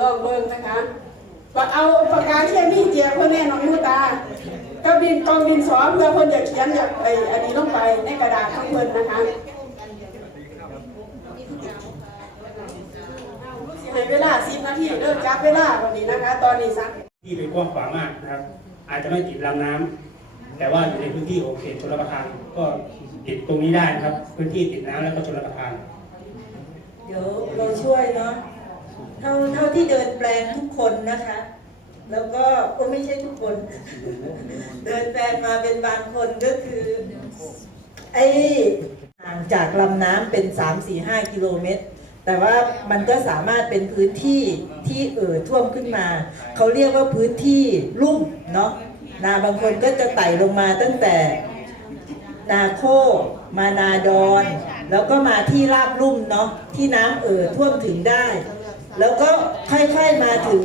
ลองเบิ่งนะคะก็เอาปากกาเขียนนี่เจียเพื่อแน่น้องมูตากับดินกองดินสอเพื่อเพิ่นอยากเขียนอยากไออันนี้ลงไปในกระดาษของเพิ่นนะคะให้เวลา10นาทีเริ่มจับเวลาวันนี้นะคะ ตอนนี้สักที่เป็นกว้างขวางมากนะครับ อาจจะไม่ติดลำน้ำแต่ว่าอยู่ในพื้นที่ของเขตชลประทานก็ติดตรงนี้ได้นะครับ พื้นที่ติดน้ำแล้วก็ชลประทาน เดี๋ยวเราช่วยเนาะ เท่าเท่าที่เดินแปลงทุกคนนะคะ แล้วก็ก็ไม่ใช่ทุกคน เดินแปลงมาเป็นบางคนก็คือไอห่างจากลำน้ำเป็น 3 4 5 กิโลเมตร แต่ว่ามันก็สามารถเป็นพื้นที่ที่เอ่อท่วมขึ้นมา เขาเรียกว่าพื้นที่ลุ่มเนาะนาบางคนก็จะไต่ลงมาตั้งแต่นาโค มานาดอน แล้วก็มาที่ราบลุ่มเนาะที่น้ำเอ่อท่วมถึงได้ แล้วก็ค่อยๆมาถึง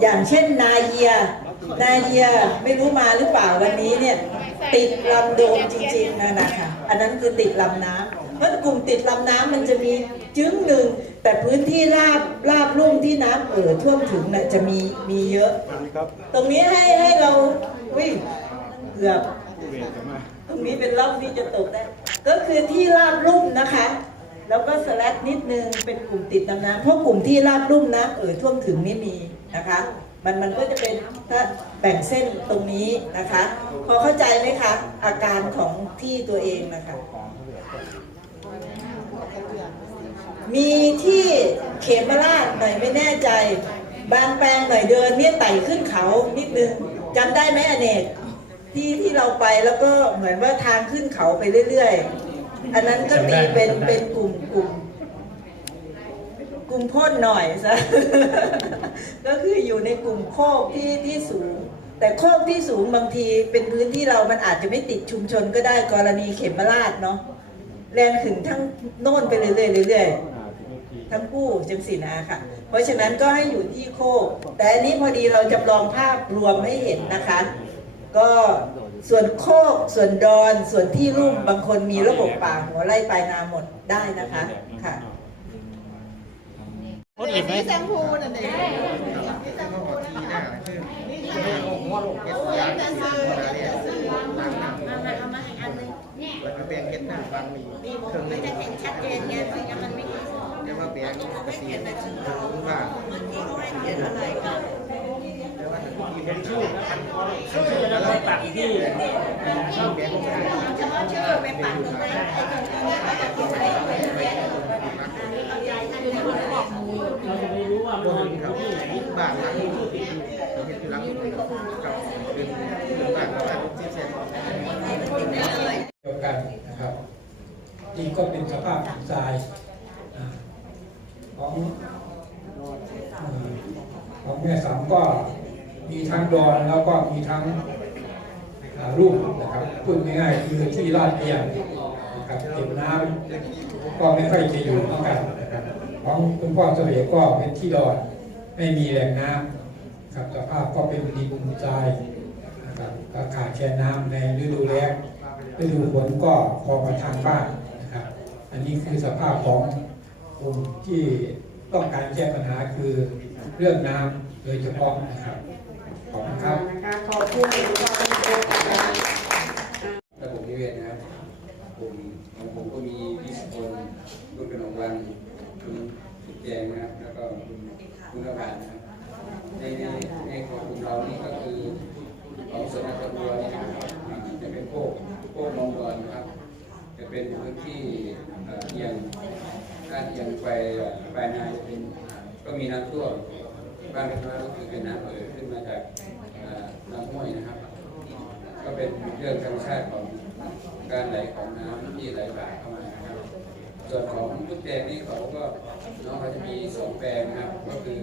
อย่างเช่นนาเยีย นาเยียไม่รู้มาหรือเปล่าวันนี้เนี่ยติดลำโดมจริงๆนะนะคะอันนั้นคือติดลำน้ำเพราะกลุ่มติดลำน้ำมันจะมีจึ้งหนึ่งแต่พื้นที่ราบราบลุ่มที่น้ำเอ่อท่วมถึงน่ะจะมีมีเยอะ ตรงนี้ให้ให้เราวิ่งเกือบตรงนี้เป็นร่องที่จะตกได้ ก็คือที่ราบลุ่ม แล้วก็สแลดนิดนึงเป็นกลุ่มติดน้ำเพราะกลุ่มที่ราบลุ่มนะเออท่วมถึงไม่มีนะคะมันมันก็จะเป็นถ้าแบ่งเส้นตรงนี้นะคะ พอเข้าใจไหมคะอาการของที่ตัวเองนะคะมีที่เขมราชหน่อยไม่แน่ใจ บางแปลงหน่อยเดินเนี่ยไต่ขึ้นเขานิดนึงจำได้ไหมอเนกที่ที่เราไปแล้วก็เหมือนว่าทางขึ้นเขาไปเรื่อยๆ อันนั้นก็ตีเป็นเป็นกลุ่มกลุ่มกลุ่มโพ่นหน่อยซะ ก็คืออยู่ในกลุ่มโคกที่ที่สูง แต่โคกที่สูงบางทีเป็นพื้นที่เรามันอาจจะไม่ติดชุมชนก็ได้กรณีเขมราชเนาะแลนขึ้นทั้งโน่นไปเรื่อยๆเรื่อยๆทั้งคู่จังสินะค่ะ เพราะฉะนั้นก็ให้อยู่ที่โคก แต่อันนี้พอดีเราจำลองภาพรวมให้เห็นนะคะ ก็ ส่วนโคกส่วนดอนส่วนที่ลุ่มบางคนมีระบบป่าหัวไร่ปลายนาหมดได้นะคะค่ะนี่แซงพูนั่นเองนี่แซงพูนั่นค่ะนี่แซงพูเอาแต่ซื้อแต่ซื้อมามาเอามาให้อันนึงเนี่ยแล้วก็แบ่งเห็ดหน้าบางมีนี่ผมไม่จะเห็นชัดเจนไงเพราะงั้นมันไม่มีเรียกว่าแบ่งกระสีถึงว่าเห็นอะไรก็ เรียกว่าที่เป็นชื่อแล้วก็ตัดที่ชื่อแบ่งของเฉพาะชื่อไปปักตรงนั้นไอ้ตรงนี้ก็จะเป็นอะไรเอายายนนี้มาบอกมูเราจะไม่รู้ว่ามันนอยู่เขาที่ไหนบ้านหลังนี้เห็ดหลังนี้กับเป็นเป็นบ้านกับบ้านที่เช่นเดียวกันนะครับนี่ก็เป็นสภาพทรายของของแม่สามก็ มีทั้งดอนแล้วก็มีทั้งรูปนะครับพูดง่ายๆคือที่ลาดเอียงนะครับเก็บน้ำก็ไม่ค่อยจะอยู่เหมือนกันนะครับของคุณพ่อเสวีก็เป็นที่ดอนไม่มีแหล่งน้ำครับสภาพก็เป็นดินทรายนะครับก็ขาดแคลนน้ำในฤดูแล้งฤดูฝนก็พอประทางบ้านนะครับ อันนี้คือสภาพของกลุ่มที่ต้องการแก้ปัญหาคือเรื่องน้ำโดยเฉพาะนะครับ ขอบคุณครับนะคะขอบคุณคุณพ่อคุณโจ๊กนะคะระบบนิเวศนะครับผมของผมก็มีพี่สกลรุ่นกระนองวันคุณสุดแจงนะครับ แล้วก็คุณคุณกระพานนะครับในในในของกลุ่มเรานี่ก็คือของสนับัวนี่นะครับจะเป็นโคกโคกลงดอนนะครับ จะเป็นพื้นที่เอียงด้านเอียงไปไปนาจะเป็นก็มีน้ำท่วมบ้านเล็กน้อยก็คือเป็นน้ำเอ่ออน้ำห้วยนะครับ ก็ เรื่องธรรมชาติของการไหลของน้ำที่ไหลผ่านเข้ามานะครับ ส่วนของทุกแปลงนี่เขาก็น้องเขาจะมีสองแปลงนะครับก็คือ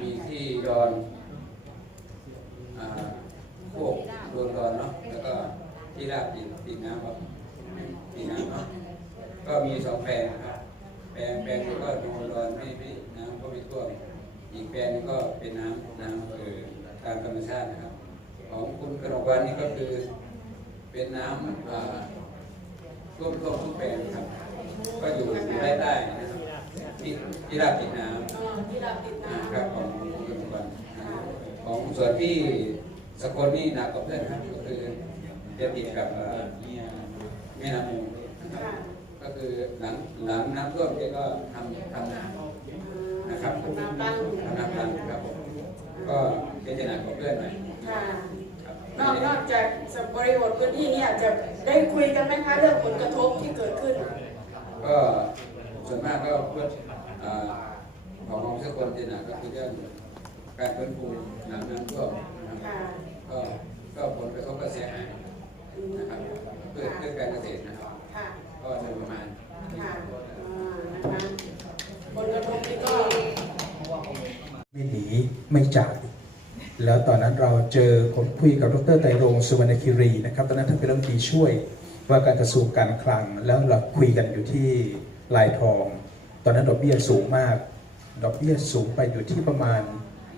มีที่ดอนอ่าโคกโดนดอนเนาะแล้วก็ที่ราบดินดินน้ำครับดินน้ำเนาะก็มีสองแปลงครับแปลงแปลงนึงก็โดนดอนไม่ไม่น้ำก็ไม่ท่วมอีกแปลงนึงก็เป็นน้ำน้ำเออตามธรรมชาตินะครับ ของคุณกระนกวันนี่ก็คือ เป็นน้ำอ่าท่วมท่วมทุกแปลงครับ ก็อยู่ได้ได้นะครับที่ที่ราบติดน้อ๋อที่ราติดำน้ำครับของของปัจจุบันของส่วนที่สกลนี่หนักกว่าเพื่อนครับก็คือจะติดกับเอ่อแม่น้ำมูลนะครับค่ะก็คือหลังหลังน้ำท่วมแกก็ทำทำนานะครับผมน้ำตั้งทำน้ำตันครับผมก็เจะหนักกว่าเพื่อนหน่อยค่ะ นอกนอกจากสบริบทพื้นที่เนี่ยจะได้คุยกันไหมคะเรื่องผลกระทบที่เกิดขึ้น ก็ส่วนมากก็เพื่อเอ่อของของสกลจะหนักก็คือเรื่องการฟื้นฟูหลังน้ำท่วมนะครับค่ะก็ก็ผลกระทบก็เสียหายอืมนะครับเพื่อเพื่อการเกษตรนะครับค่ะก็โดยประมาณค่ะอ่านะคะผลกระทบนี่ก็ไม่หนีไม่จ่าย แล้วตอนนั้นเราเจอผมคุยกับดรไตรรงสุวรรณคิรีนะครับตอนนั้นท่านเป็นรัฐมนตรีช่วยว่าการกระทรวงการคลังแล้วเราคุยกันอยู่ที่ลายทอง ตอนนั้นดอกเบี้ยสูงมาก ดอกเบี้ยสูงไปอยู่ที่ประมาณ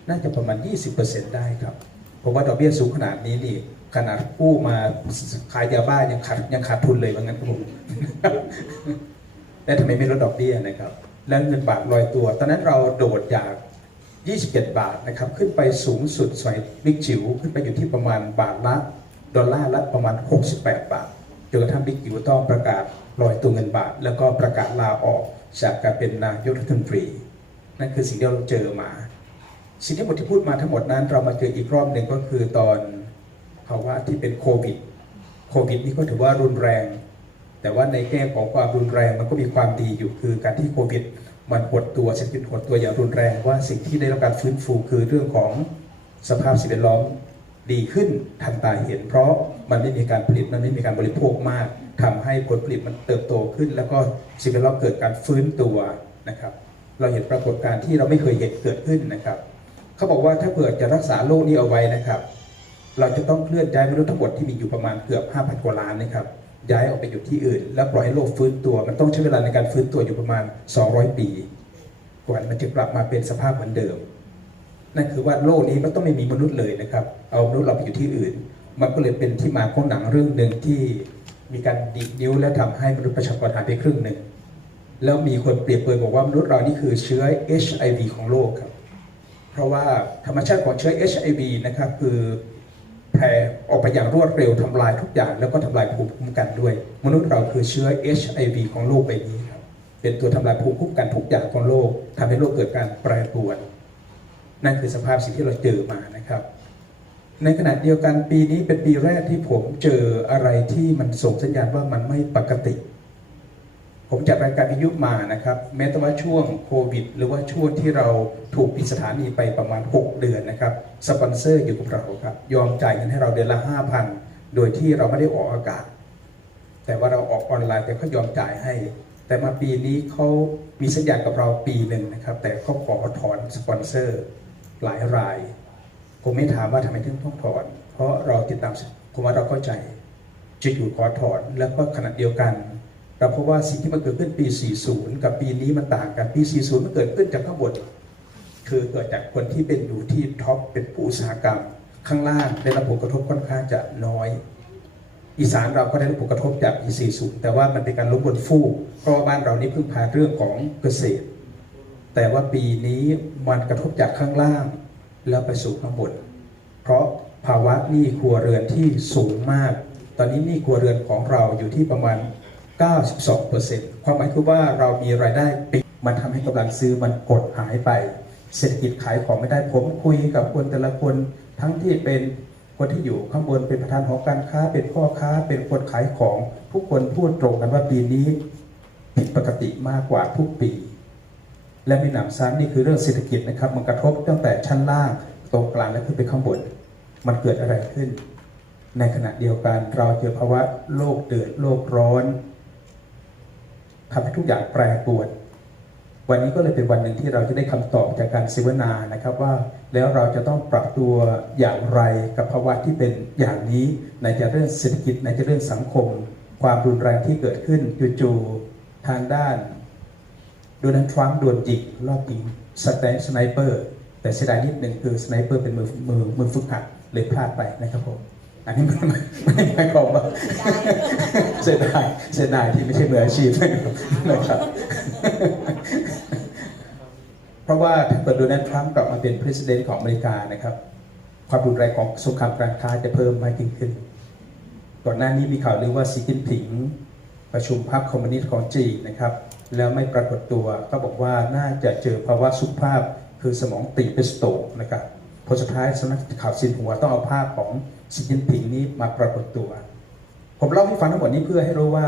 น่าจะประมาณ 20%ได้ครับเพราะว่าดอกเบี้ยสูงขนาดนี้นี่ขนาดกู้มาขายยาบ้ายังขาดยังขาดทุนเลยว่างั้นครับผมแต่ทำไมไม่ลดดอกเบี้ยนะครับ แล้วเงินบาทลอยตัว ตอนนั้นเราโดดจาก 27 บาทนะครับขึ้นไปสูงสุดสมัยบิ๊กจิ๋วขึ้นไปอยู่ที่ประมาณบาทละดอลลาร์ละประมาณ 68 บาทจนกระทั่งบิ๊กจิ๋วต้องประกาศลอยตัวเงินบาท แล้วก็ประกาศลาออกจากการเป็นนายกรัฐมนตรี นั่นคือสิ่งที่เราเจอมา สิ่งที่หมดที่พูดมาทั้งหมดนั้น เรามาเจออีกรอบหนึ่งก็คือตอนภาวะที่เป็นโควิดโควิดนี่ก็ถือว่ารุนแรง แต่ว่าในแง่ของความรุนแรงมันก็มีความดีอยู่คือการที่โควิด มันหดตัวเศรษฐกิจหดตัวอย่างรุนแรงว่าสิ่งที่ได้รับการฟื้นฟูคือเรื่องของสภาพสิ่งแวดล้อมดีขึ้นทันตาเห็น เพราะมันไม่มีการผลิตมันไม่มีการบริโภคมากทำให้ผลผลิตมันเติบโตขึ้น แล้วก็สิ่งแวดล้อมเกิดการฟื้นตัวนะครับ เราเห็นปรากฏการณ์ที่เราไม่เคยเห็นเกิดขึ้นนะครับ เขาบอกว่าถ้าเกิดจะรักษาโรคนี้เอาไว้นะครับ เราจะต้องเคลื่อนย้ายมนุษย์ทั้งหมดที่มีอยู่ประมาณเกือบ 5,000 กว่าล้านนะครับ ย้ายออกไปอยู่ที่อื่น แล้วปล่อยให้โลกฟื้นตัว มันต้องใช้เวลาในการฟื้นตัวอยู่ประมาณ 200 ปี กว่ามันจะกลับมาเป็นสภาพเหมือนเดิม นั่นคือว่าโลกนี้มันต้องไม่มีมนุษย์เลยนะครับ เอามนุษย์เราไปอยู่ที่อื่น มันก็เลยเป็นที่มาของหนังเรื่องหนึ่งที่มีการดีดนิ้วและทำให้มนุษย์ประชากรหายไปครึ่งหนึ่ง แล้วมีคนเปรียบเปรยบอกว่ามนุษย์เรานี่คือเชื้อ HIV ของโลกครับ เพราะว่าธรรมชาติของเชื้อ HIV นะครับคือ แผ่ออกไปอย่างรวดเร็วทำลายทุกอย่าง แล้วก็ทำลายภูมิคุ้มกันด้วย มนุษย์เราคือเชื้อ HIV ของโลกใบนี้ครับเป็นตัวทำลายภูมิคุ้มกันทุกอย่างของโลกทำให้โลกเกิดการแปรปรวน นั่นคือสภาพสิ่งที่เราเจอมานะครับ ในขณะเดียวกันปีนี้เป็นปีแรกที่ผมเจออะไรที่มันส่งสัญญาณว่ามันไม่ปกติ ผมจัดรายการวิทยุมานะครับ แม้แต่ว่าช่วงโควิด หรือว่าช่วงที่เราถูกปิดสถานีไปประมาณ 6 เดือนนะครับสปอนเซอร์อยู่กับเราครับ ยอมจ่ายเงินให้เราเดือนละ 5,000 โดยที่เราไม่ได้ออกอากาศ แต่ว่าเราออกออนไลน์แต่เขายอมจ่ายให้ แต่มาปีนี้เขามีสัญญากับเราปีหนึ่งนะครับ แต่เขาขอถอนสปอนเซอร์หลายราย ผมไม่ถามว่าทำไมถึงต้องถอน เพราะเราติดตามผมว่าเราเข้าใจจะอยู่ขอถอนแล้วก็ขณะเดียวกัน เราพบว่าสิ่งที่มันเกิดขึ้นปี 40 กับปีนี้มันต่างกัน ปี 40 มันเกิดขึ้นจากข้างบนคือเกิดจากคนที่เป็นอยู่ที่ท็อปเป็นผู้อุตสาหกรรม ข้างล่างได้รับผลกระทบค่อนข้างจะน้อย อีสานเราก็ได้รับผลกระทบจากปี 40 แต่ว่ามันเป็นการล้มบนฟูกเพราะว่าบ้านเรานี่พึ่งพาเรื่องของเกษตร แต่ว่าปีนี้มันกระทบจากข้างล่าง แล้วไปสู่ข้างบน เพราะภาวะหนี้ครัวเรือนที่สูงมาก ตอนนี้หนี้ครัวเรือนของเราอยู่ที่ประมาณ 92%ความหมายคือว่าเรามีรายได้ปิดมันทำให้กำลังซื้อมันกดหายไป เศรษฐกิจขายของไม่ได้ผมคุยกับคนแต่ละคนทั้งที่เป็นคนที่อยู่ข้างบนเป็นประธานหอการค้า เป็นพ่อค้า เป็นคนขายของทุกคนพูดตรงกันว่าปีนี้ผิดปกติมากกว่าทุกปี และมีหนำซ้ำนี่คือเรื่องเศรษฐกิจนะครับ มันกระทบตั้งแต่ชั้นล่างตรงกลางและขึ้นไปข้างบน มันเกิดอะไรขึ้น ในขณะเดียวกันเราเจอภาวะโลกเดือดโลกร้อน ทำให้ทุกอย่างแปรปรวน วันนี้ก็เลยเป็นวันหนึ่งที่เราจะได้คำตอบจากการเสวนานะครับว่าแล้วเราจะต้องปรับตัวอย่างไรกับภาวะที่เป็นอย่างนี้ในจะเรื่องเศรษฐกิจในจะเรื่องสังคม ความรุนแรงที่เกิดขึ้นจู่ๆทางด้านโดนัลด์ทรัมป์โดนยิงรอบยิงสแตนสไนเปอร์แต่เสียดายนิดหนึ่งคือสไนเปอร์เป็นมือมือมือฝึกหัดเลยพลาดไปนะครับผม อันนี้ไม่ไม่ไม่ไม่ความว่าเสียดายเสียดายที่ไม่ใช่มืออาชีพนะครับเพราะว่าถ้าเกิดโดนัลด์ทรัมป์กลับมาเป็นประธานของอเมริกานะครับ ความรุนแรงของสงครามการค้าจะเพิ่มมากยิ่งขึ้นก่อนหน้านี้มีข่าวลือว่าสีจิ้นผิง ประชุมพรรคคอมมิวนิสต์ของจีนนะครับ แล้วไม่ปรากฏตัวก็บอกว่าน่าจะเจอภาวะสุขภาพคือสมองตีบเป็นสโตรกนะครับ ผลสุดท้ายสำนักข่าวซินหัวต้องเอาภาพของสีจินผิงนี้มาปรากฏตัว ผมเล่าให้ฟังทั้งหมดนี้เพื่อให้รู้ว่า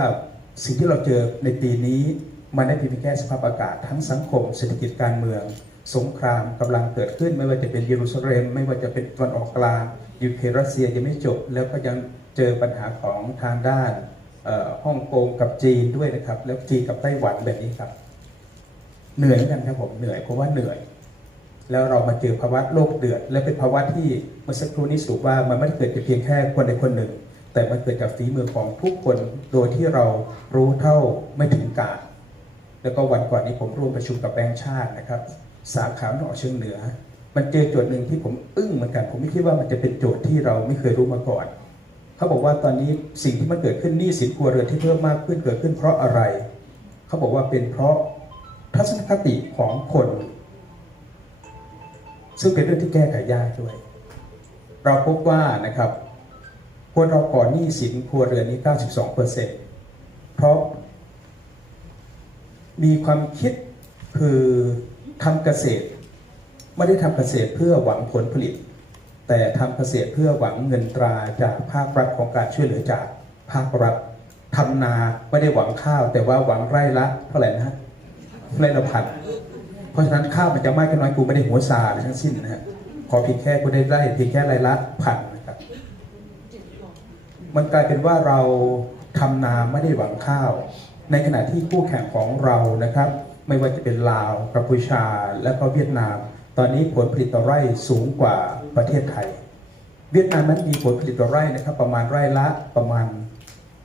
สิ่งที่เราเจอในปีนี้มันได้เพียงแค่สภาพอากาศทั้งสังคมเศรษฐกิจการเมือง สงครามกำลังเกิดขึ้น ไม่ว่าจะเป็นเยรูซาเล็ม ไม่ว่าจะเป็นตะวันออกกลางยูเครนรัสเซียยังไม่จบ แล้วก็ยังเจอปัญหาของทางด้านฮ่องกงกับจีนด้วยนะครับ แล้วจีนกับไต้หวันแบบนี้ครับ เหนื่อยกันครับผมเหนื่อยเพราะว่าเหนื่อย แล้วเรามาเจอภาวะโลกเดือด และเป็นภาวะที่เมื่อสักครู่นี้สุว่ามันไม่ได้เกิดจากเพียงแค่คนใดคนหนึ่ง แต่มันเกิดจากฝีมือของทุกคนโดยที่เรารู้เท่าไม่ถึงการแล้วก็วันก่อนนี้ผมร่วมประชุมกับแบงค์ชาตินะครับ สาขาหนอเชิงเหนือ มันเจอโจทย์หนึ่งที่ผมอึ้งเหมือนกัน ผมไม่คิดว่ามันจะเป็นโจทย์ที่เราไม่เคยรู้มาก่อน เขาบอกว่าตอนนี้สิ่งที่มันเกิดขึ้นหนี้สินครัวเรือนที่เพิ่มมากขึ้นเกิดขึ้นเพราะอะไร เขาบอกว่าเป็นเพราะทัศนคติของคน ซึ่งเป็นเรื่องที่แก้ไขยากด้วย เราพบว่านะครับคนเราก่อนหนี้สินครัวเรือนนี้ 92%เพราะ มีความคิดคือทำเกษตร ไม่ได้ทำเกษตรเพื่อหวังผลผลิต แต่ทำเกษตรเพื่อหวังเงินตราจากภาครัฐของการช่วยเหลือจากภาครัฐทำนาไม่ได้หวังข้าว แต่ว่าหวังไร่ละเท่าไหร่นะฮะไร่ละพัน เพราะฉะนั้นข้าวมันจะไมากแค่น้อยกูไม่ได้หัวซาเลยทั้งสิ้นนะฮะขอเพียงแค่กูได้ไร่เพียงแค่ไร่ละพันนะครับ มันกลายเป็นว่าเราทำนาไม่ได้หวังข้าว ในขณะที่คู่แข่งของเรานะครับ ไม่ว่าจะเป็นลาวกัมพูชาและก็เวียดนาม ตอนนี้ผลผลิตต่อไร่สูงกว่าประเทศไทย เวียดนามนั้นมีผลผลิตต่อไร่นะครับ ประมาณไร่ละประมาณ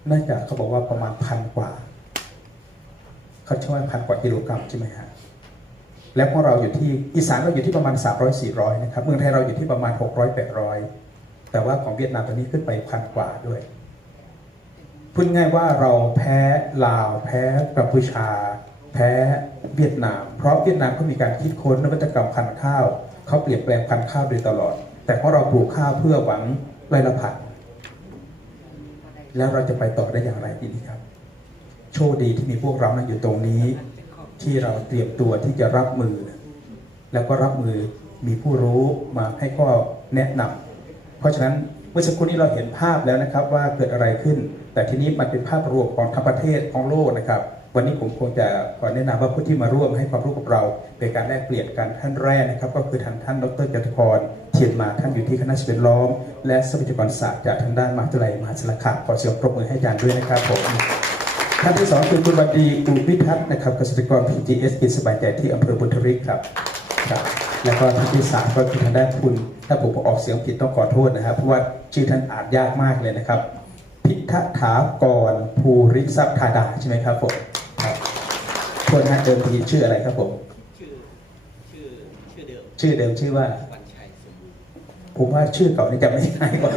น่าจะเขาบอกว่าประมาณพันกว่าเขาใช้ว่าพันกว่ากิโลกรัมใช่ไหมฮะ แล้วพวกเราอยู่ที่อีสานเราอยู่ที่ประมาณ 300 400 นะครับ เมืองไทยเราอยู่ที่ประมาณ 600 800 แต่ว่าของเวียดนามตอนนี้ขึ้นไปพันกว่าด้วย พูดง่ายว่าเราแพ้ลาว แพ้กัมพูชา แพ้เวียดนาม เพราะเวียดนามเขามีการคิดค้นนวัตกรรมพันธุ์ข้าว เขาเปลี่ยนแปลงพันธุ์ข้าวโดยตลอด แต่เพราะเราปลูกข้าวเพื่อหวังไรละพันแล้วเราจะไปต่อได้อย่างไรทีนี้ครับ โชคดีที่มีพวกเรานั่งอยู่ตรงนี้ ที่เราเตรียมตัวที่จะรับมือ แล้วก็รับมือมีผู้รู้มาให้ข้อแนะนำเพราะฉะนั้นเมื่อสักครู่นี้เราเห็นภาพแล้วนะครับว่าเกิดอะไรขึ้น แต่ทีนี้มันเป็นภาพรวมของทั้งประเทศของโลกนะครับ วันนี้ผมคงจะขอแนะนำว่าผู้ที่มาร่วมให้ความรู้กับเรา เป็นการแลกเปลี่ยนกันท่านแรกนะครับ ก็คือทางท่านดรจตุพรเทียนมาท่านอยู่ที่คณะสิ่งแวดล้อม และทรัพยากรศาสตร์จากทางด้านมหาวิทยาลัยมหาสารคามขอเสียงปรบมือให้อาจารย์ด้วยนะครับผม ท่านที่สองคือคุณวันดีอุพิทักษ์นะครับเกษตรกร PGS กินสบายใจที่อำเภอบุญทริกครับครับ แล้วก็ท่านที่สามก็คือทางด้านคุณถ้าผมออกเสียงผิดต้องขอโทษนะครับ เพราะว่าชื่อท่านอ่านยากมากเลยนะครับ พิทถากรภูริทรัพย์ธาดาใช่ไหมครับผมครับทวนนะเดิมทีชื่ออะไรครับผมชื่อชื่อชื่อเดิมชื่อเดิมชื่อว่าวันชัยสมบูรณ์ผมว่าชื่อเก่านี่จำไม่ง่ายกว่า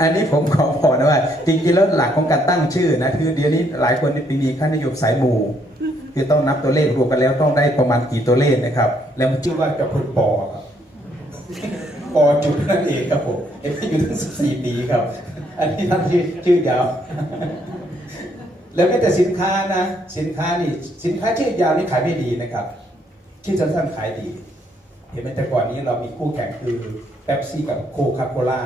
อันนี้ผมขอบอกนะว่า จริงๆแล้วหลักของการตั้งชื่อนะคือเดี๋ยวนี้หลายคนนี่มีค่านิยมสายหมู่คือต้องนับตัวเลขรวมกันแล้วต้องได้ประมาณกี่ตัวเลขนะครับ แล้วมันชื่อว่าเจ้าคุณปอครับปอจุดนั่นเองครับผมเอ็มอยู่ตั้ง14ปีครับ อันนี้ท่านชื่อชื่อยาว แล้วแม้แต่สินค้านะ สินค้านี่สินค้าชื่อยาวนี่ขายไม่ดีนะครับชื่อสั้นๆขายดี เห็นไหมแต่ก่อนนี้เรามีคู่แข่งคือเป๊ปซี่กับโคคาโคล่า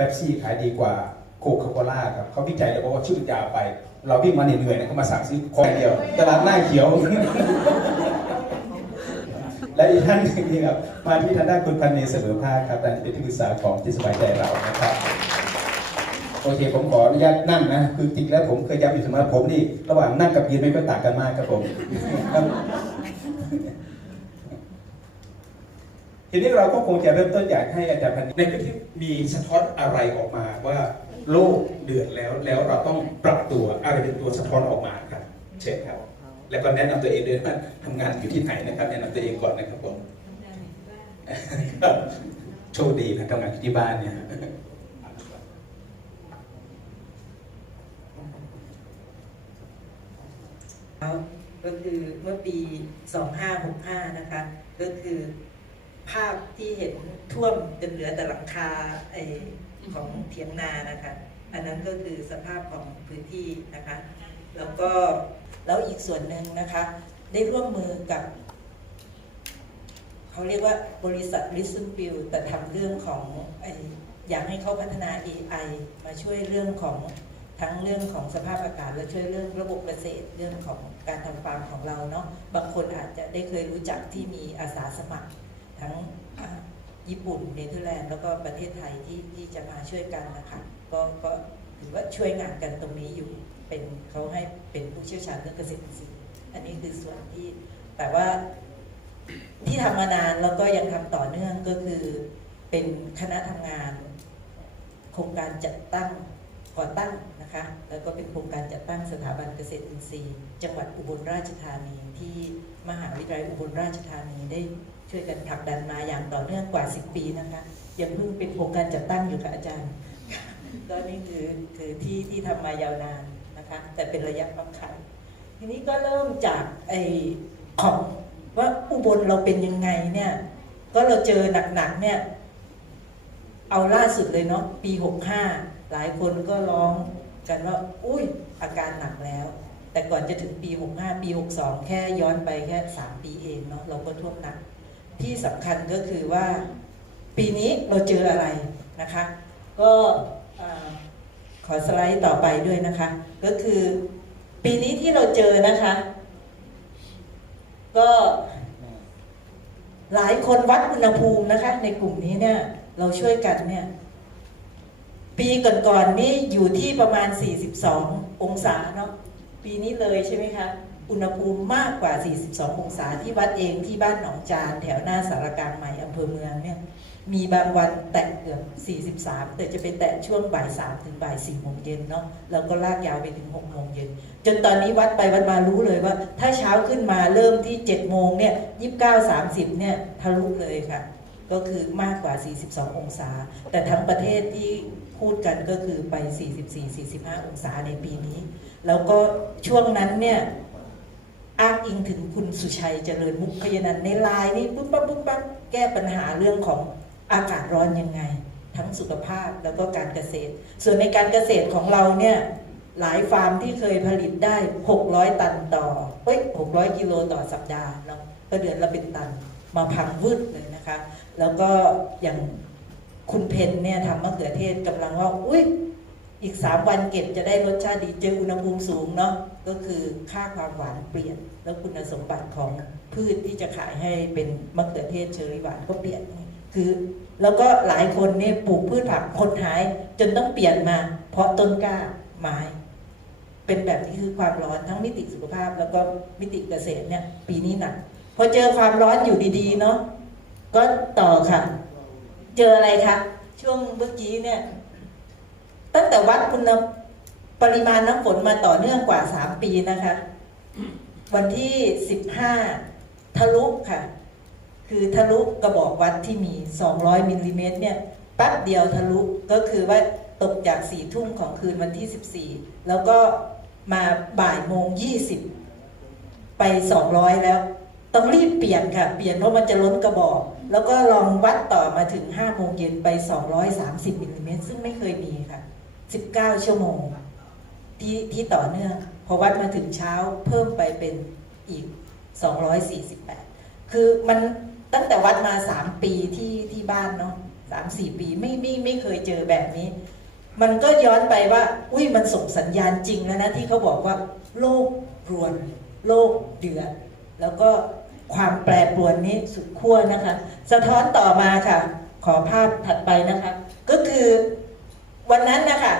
ป๊ปซี่ขายดีกว่าโคคาโคล่าครับเขาวิจัยแล้วบอกว่าชื่อยาวไป เราวิ่งมาเหนื่อยๆนะเขามาสั่งซื้อคอเดียว ตลาดหน้าเขียว และอีกท่านหนึงนี่ครับมาที่ทางด้านคุณพันเนเสมอภาคครับท่านเป็นที่ปรึกษาของที่สบายใจเรานะครับโอเคผมขออนุญาตนั่งนะ คือจริงแล้วผมเคยย้ำอยู่เสมอผมนี่ ระหว่างนั่งกับยืนไม่ค่อยต่างกันมากครับผม ทีนี้เราก็คงจะเริ่มต้นอยากให้อาจารย์พันธ์ในพื้นที่มีสะท้อนอะไรออกมาว่าโลกเดือดแล้วแล้วเราต้องปรับตัวอะไรเป็นตัวสะท้อนออกมาครับ เชิญครับ แล้วก็แนะนำตัวเองด้วยว่าทำงานอยู่ที่ไหนนะครับ แนะนำตัวเองก่อนนะครับผมครับโชคดีนะทำงานอยู่ที่บ้านเนี่ยแล้วก็คือเมื่อปี 2565 นะคะ ก็คือ ภาพที่เห็นท่วมจนเหลือแต่หลังคาไอของเถียงนานะคะ อันนั้นก็คือสภาพของพื้นที่นะคะ แล้วก็แล้วอีกส่วนหนึ่งนะคะ ได้ร่วมมือกับเขาเรียกว่าบริษัท Listen f i e l แต่ทำเรื่องของไออยากให้เขาพัฒนา AI มาช่วยเรื่องของทั้งเรื่องของสภาพอากาศและช่วยเรื่องระบบเกษตรเรื่องของการทำฟาร์มของเราเนาะบางคนอาจจะได้เคยรู้จักที่มีอาสาสมัคร ทั้งญี่ปุ่นเนเธอร์แลนด์แล้วก็ประเทศไทยที่ที่จะมาช่วยกันนะคะก็ก็ถือว่าช่วยงานกันตรงนี้อยู่เป็นเขาให้เป็นผู้เชี่ยวชาญเรื่องเกษตรอินทรีย์อันนี้คือส่วนที่แต่ว่าที่ทำมานานแล้วก็ยังทำต่อเนื่องก็คือเป็นคณะทำงาน โครงการจัดตั้งก่อตั้งนะคะแล้วก็เป็นโครงการจัดตั้งสถาบันเกษตรอินทรีย์ จังหวัดอุบลราชธานีที่มหาวิทยาลัยอุบลราชธานีได้ ช่วยกันผลักดันมาอย่างต่อเนื่องกว่า 10 ปีนะคะยังเพิ่งเป็นโครงการจัดตั้งอยู่ค่ะอาจารย์ก็นี่คือคือที่ที่ทำมายาวนานนะคะ แต่เป็นระยะบางคันทีนี้ก็เริ่มจากไอ้ของว่าอุบลเราเป็นยังไงเนี่ย ก็เราเจอหนักๆเนี่ย เอาล่าสุดเลยเนาะปี 65 หลายคนก็ร้องกันว่า อุ้ยอาการหนักแล้ว แต่ก่อนจะถึงปี 65 ปี 62 แค่ย้อนไปแค่ 3 ปีเองเนาะเราก็ท่วมหนัก ที่สำคัญก็คือว่าปีนี้เราเจออะไรนะคะ ก็ขอสไลด์ต่อไปด้วยนะคะ ก็คือปีนี้ที่เราเจอนะคะ ก็หลายคนวัดอุณหภูมินะคะ ในกลุ่มนี้เนี่ยเราช่วยกันเนี่ย ปีก่อนๆนี่อยู่ที่ประมาณ 42 องศาเนาะปีนี้เลยใช่ไหมคะ อุณหภูมิมากกว่า 42 องศาที่วัดเองที่บ้านหนองจาน แถวหน้าสารกลางใหม่อำเภอเมืองเนี่ยมีบางวันแตะเกือบ 43 แต่จะไปแตะช่วงบ่าย 3 ถึงบ่าย 4 โมงเย็นเนาะแล้วก็ลากยาวไปถึง 6 โมงเย็น จนตอนนี้วัดไปวัดมารู้เลยว่า ถ้าเช้าขึ้นมาเริ่มที่ 7 โมงเนี่ย 29 30 เนี่ยทะลุเลยค่ะ ก็คือมากกว่า 42 องศา แต่ทั้งประเทศที่พูดกันก็คือไป 44-45 องศาในปีนี้ แล้วก็ช่วงนั้นเนี่ย อ้างอิงถึงคุณสุชัยเจริญมุขพยานันในไลน์นี่ปุ๊บปั๊บปุ๊บปั๊บแก้ปัญหาเรื่องของอากาศร้อนยังไง ทั้งสุขภาพแล้วก็การเกษตร ส่วนในการเกษตรของเราเนี่ยหลายฟาร์มที่เคยผลิตได้ 600 ตันต่อเอ้ย600 กิโลต่อสัปดาห์เนาะก็เดือนละเป็นตันมาพังวืดเลยนะคะ แล้วก็อย่างคุณเพนเนี่ยทำมะเขือเทศกำลังว่า อุ้ย อีก 3 วันเก็บจะได้รสชาติดีเจออุณหภูมิสูงเนาะก็คือค่าความหวานเปลี่ยน แล้วคุณสมบัติของพืชที่จะขายให้เป็นมะเขือเทศเชอรี่หวานก็เปลี่ยนคือแล้วก็หลายคนเนี่ยปลูกพืชผักคนหายจนต้องเปลี่ยนมา เพราะต้นกล้าไม้ เป็นแบบนี้คือความร้อนทั้งมิติสุขภาพ แล้วก็มิติเกษตรเนี่ยปีนี้หนักพอเจอความร้อนอยู่ดีๆเนาะก็ต่อค่ะ เจออะไรคะช่วงเมื่อกี้เนี่ย ตั้งแต่วัดคุณปริมาณน้ำฝนมาต่อเนื่องกว่า 3 ปีนะคะ วันที่ 15 ทะลุค่ะ คือทะลุกระบอกวัดที่มี 200 มิลลิเมตรเนี่ยแป๊บเดียวทะลุก็คือว่าตกจาก4ทุ่มของคืนวันที่ 14 แล้วก็มาบ่ายโมง 20 ไป 200 แล้ว ต้องรีบเปลี่ยนค่ะ เปลี่ยนเพราะมันจะล้นกระบอก แล้วก็ลองวัดต่อมาถึง5โมงเย็นไป 230มิลลิเมตรซึ่งไม่เคยมีค่ะ 19 ชั่วโมงที่ที่ต่อเนื่อง พอวัดมาถึงเช้าเพิ่มไปเป็นอีก 248 คือมันตั้งแต่วัดมา 3 ปีที่ที่บ้านเนาะสามสี่ปีไม่ไม่ไม่เคยเจอแบบนี้ มันก็ย้อนไปว่า อุ้ยมันส่งสัญญาณจริงแล้วนะที่เขาบอกว่า โลกรวน โลกเดือด แล้วก็ความแปรปรวนนี้สุดขั้วนะคะ สะท้อนต่อมาค่ะ ขอภาพถัดไปนะคะ ก็คือวันนั้นนะคะ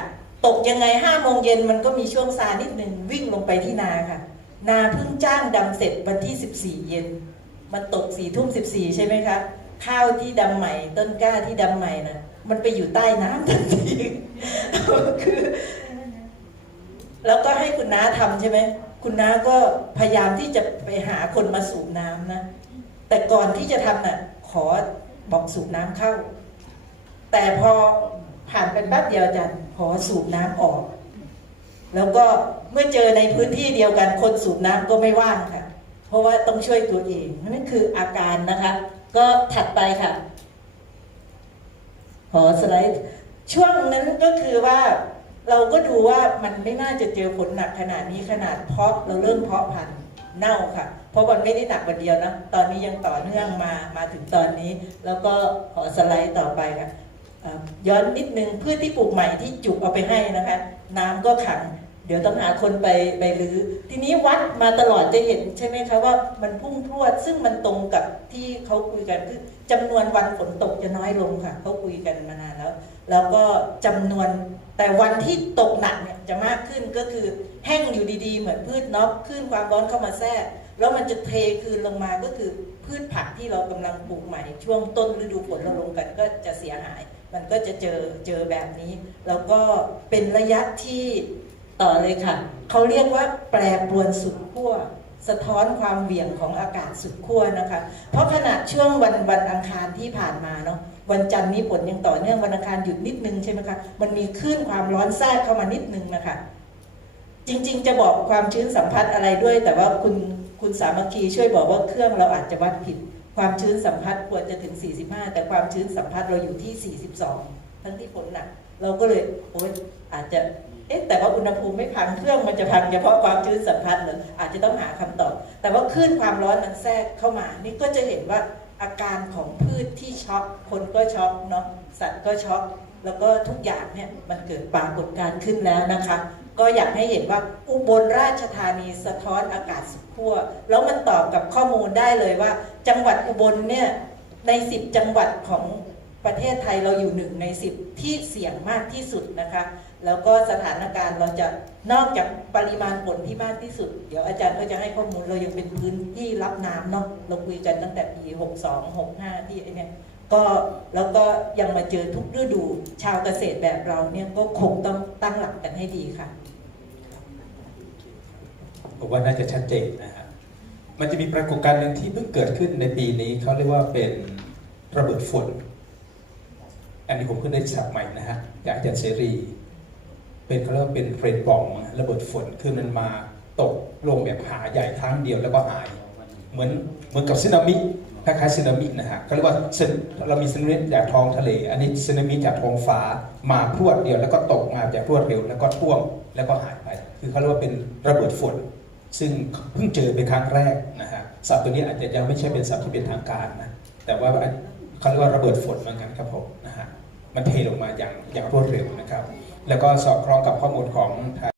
ตกยังไงห้าโมงเย็นมันก็มีช่วงซานิดหนึ่งวิ่งลงไปที่นาค่ะ นาเพิ่งจ้างดำเสร็จวันที่14เย็น มันตกสี่ทุ่มสิบสี่ใช่ไหมคะข้าวที่ดำใหม่ ต้นกล้าที่ดำใหม่นะมันไปอยู่ใต้น้ำทันทีคือแล้วก็ให้คุณน้าทำใช่ไหมคุณน้าก็พยายามที่จะไปหาคนมาสูบน้ำนะ แต่ก่อนที่จะทำน่ะ ขอบอกสูบน้ำเข้า แต่พอผ่านไปแป๊บเดียวจัน อสูบน้ำออก แล้วก็เมื่อเจอในพื้นที่เดียวกันคนสูบน้ำก็ไม่ว่างค่ะ เพราะว่าต้องช่วยตัวเองนั่นคืออาการนะคะ ก็ถัดไปค่ะขอสไลด์ช่วงนั้นก็คือว่าเราก็ดูว่ามันไม่น่าจะเจอผลหนักขนาดนี้ขนาดเพาะเราเริ่มเพาะพันธุ์เน่าค่ะ เพราะมันไม่ได้หนักวันเดียวนะ ตอนนี้ยังต่อเนื่องมามาถึงตอนนี้ แล้วก็ขอสไลด์ต่อไปค่ะ ย้อนนิดนึงพืชที่ปลูกใหม่ที่จุกเอาไปให้นะคะ น้ำก็ขัง เดี๋ยวต้องหาคนไปไปรื้อทีนี้วัดมาตลอดจะเห็นใช่ไหมคะว่ามันพุ่งพรวดซึ่งมันตรงกับที่เขาคุยกันคือจำนวนวันฝนตกจะน้อยลงค่ะเขาคุยกันมานานแล้ว แล้วก็จำนวนแต่วันที่ตกหนักเนี่ยจะมากขึ้นก็คือแห้งอยู่ดีๆ เหมือนพืชน็อกขึ้นความร้อนเข้ามาแทรกแล้วมันจะเทคืนลงมาก็คือพืชผักที่เรากำลังปลูกใหม่ ช่วงต้นฤดูฝนเราลงกันก็จะเสียหาย มันก็จะเจอเจอแบบนี้ แล้วก็เป็นระยะที่ต่อเลยค่ะ เขาเรียกว่าแปรปรวนสุดขั้วสะท้อนความเหวี่ยงของอากาศสุดขั้วนะคะ เพราะขณะช่วงวันวันอังคารที่ผ่านมาเนาะวันจันทร์นี้ฝนยังต่อเนื่องวันอังคารหยุดนิดนึงใช่ไหมคะ มันมีคลื่นความร้อนแทรกเข้ามานิดนึงนะคะ จริงๆ จะบอกความชื้นสัมผัสอะไรด้วย แต่ว่าคุณคุณสามัคคีช่วยบอกว่าเครื่องเราอาจจะวัดผิด ความชื้นสัมผัสควรจะถึง 45 แต่ความชื้นสัมผัสเราอยู่ที่ 42 ทั้งที่ฝนหนัก เราก็เลยโอ๊ยอาจจะเอ๊ะแต่ว่าอุณหภูมิไม่พังเครื่องมันจะพังเฉพาะความชื้นสัมผัสหรืออาจจะต้องหาคำตอบ แต่ว่าคลื่นความร้อนมันแทรกเข้ามา นี่ก็จะเห็นว่าอาการของพืชที่ช็อกคนก็ช็อกเนาะสัตว์ก็ช็อกแล้วก็ทุกอย่างเนี่ยมันเกิดปรากฏการณ์ขึ้นแล้วนะคะ ก็อยากให้เห็นว่าอุบลราชธานีสะท้อนอากาศสุดขั้วแล้วมันตอบกับข้อมูลได้เลยว่า จังหวัดอุบลเนี่ยใน 10 จังหวัดของประเทศไทยเราอยู่หนึ่งใน 10 ที่เสี่ยงมากที่สุดนะคะ แล้วก็สถานการณ์เราจะนอกจากปริมาณฝนที่มากที่สุด เดี๋ยวอาจารย์ก็จะให้ข้อมูลเรายังเป็นพื้นที่รับน้ำเนาะเราคุยกันตั้งแต่ปี 62 65 ที่ไอเนี่ยก็แล้วก็ยังมาเจอทุกฤดูชาวเกษตรแบบเราเนี่ยก็คงต้องตั้งหลักกันให้ดีค่ะ ผมว่าน่าจะชัดเจนนะฮะมันจะมีปรากฏการณ์หนึ่งที่เพิ่งเกิดขึ้นในปีนี้เขาเรียกว่าเป็นระเบิดฝน อันนี้ผมเพิ่งได้สับใหม่นะฮะจากอาจารย์เสรี เป็นเขาเรียกว่าเป็นเฟรนบองระเบิดฝนคือมันมาตกลงแบบหาใหญ่ครั้งเดียวแล้วก็หาย เหมือนเหมือนกับสึนามิคล้ายๆสึนามินะฮะเขาเรียกว่าเรามีสึนามิจากท้องทะเล อันนี้สึนามิจากท้องฟ้ามาพรวดเดียวแล้วก็ตกมาอย่างรวดเร็วแล้วก็ท่วมแล้วก็หายไป คือเขาเรียกว่าเป็นระเบิดฝน ซึ่งเพิ่งเจอเป็นครั้งแรกนะฮะสัตว์ตัวนี้อาจจะยังไม่ใช่เป็นสัตว์ที่เป็นทางการนะแต่ว่าเขาเรียกว่าระเบิดฝนเหมือนกันครับผมนะฮะมันเทลงมาอย่างอย่างรวดเร็วนะครับ แล้วก็สอดคล้องกับข้อมูลของทาง